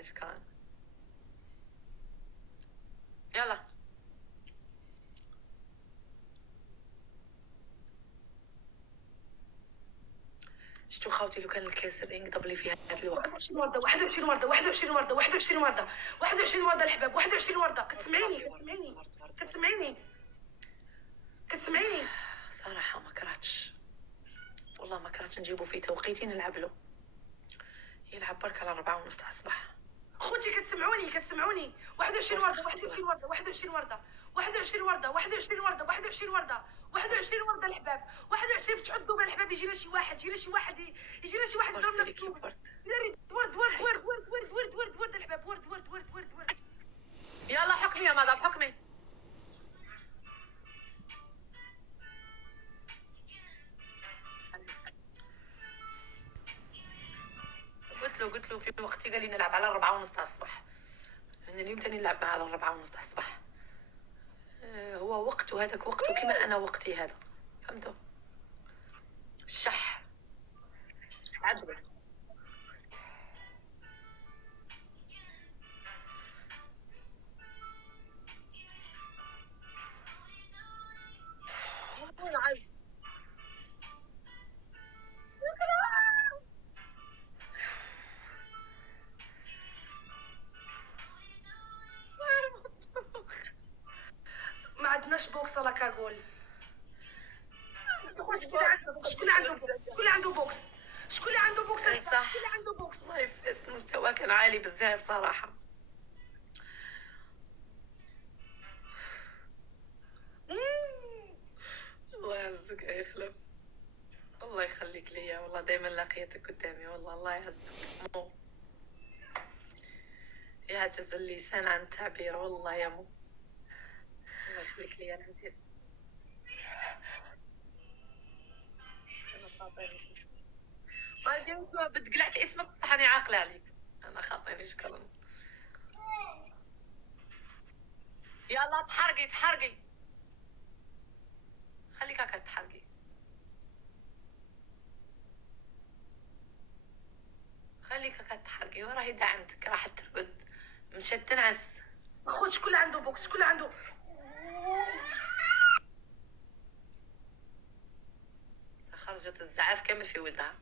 ايش كان. يلا شتو خاوتي لو كان الكاسر ينقطب لي في هذا الوقت. 21 ورده 21 ورده 21 ورده 21 ورده 21 ورده الحباب 21 ورده. كتسمعيني صراحة ما كرهتش والله، ما كرهتش نجيبو في توقيتي نلعب له، يلعب برك على 4:30 تاع الصباح. خوتي كتسمعوني 21 ورده 21 ورده 21 ورده 21 ورده 21 ورده 21 ورده 21 ورده الحباب 21. فتحوا الدوبه الحباب. يجينا شي واحد يضربنا في الدوبه. ورد الحباب. ورد. يلا حكمي يا مدام حكمي. قلت له في وقتي قال لي نلعب على 4:30 تاع الصباح. انا اليوم تاني نلعب على 4:30 تاع الصباح. هو وقته هذاك وقته كما انا وقتي هذا، فهمتوا؟ الشح عجبك. ما عندناش بوكس ولا كاغول. شكون عنده بوكس؟ صح والله فزت، مستوى كان عالي بزاف صراحة. الله يعزك يا خلف، الله يخليك ليا والله، دايما لقيتك قدامي والله، الله يعزك. مو يعجز اللسان عن التعبير والله يا مو، الله يخليك ليا العزيز. انا بتقلعت اسمك بصح انا عاقله عليك، انا خاطيني شكرا. يلا تحرقي خليك هكا تحرقي، خليك هكا تحرقي وراهي دعمتك راح ترقد مشات تنعس. اخوت شكون عنده بوكس؟ شكون عنده؟ خرجت الزعاف كامل في ودها.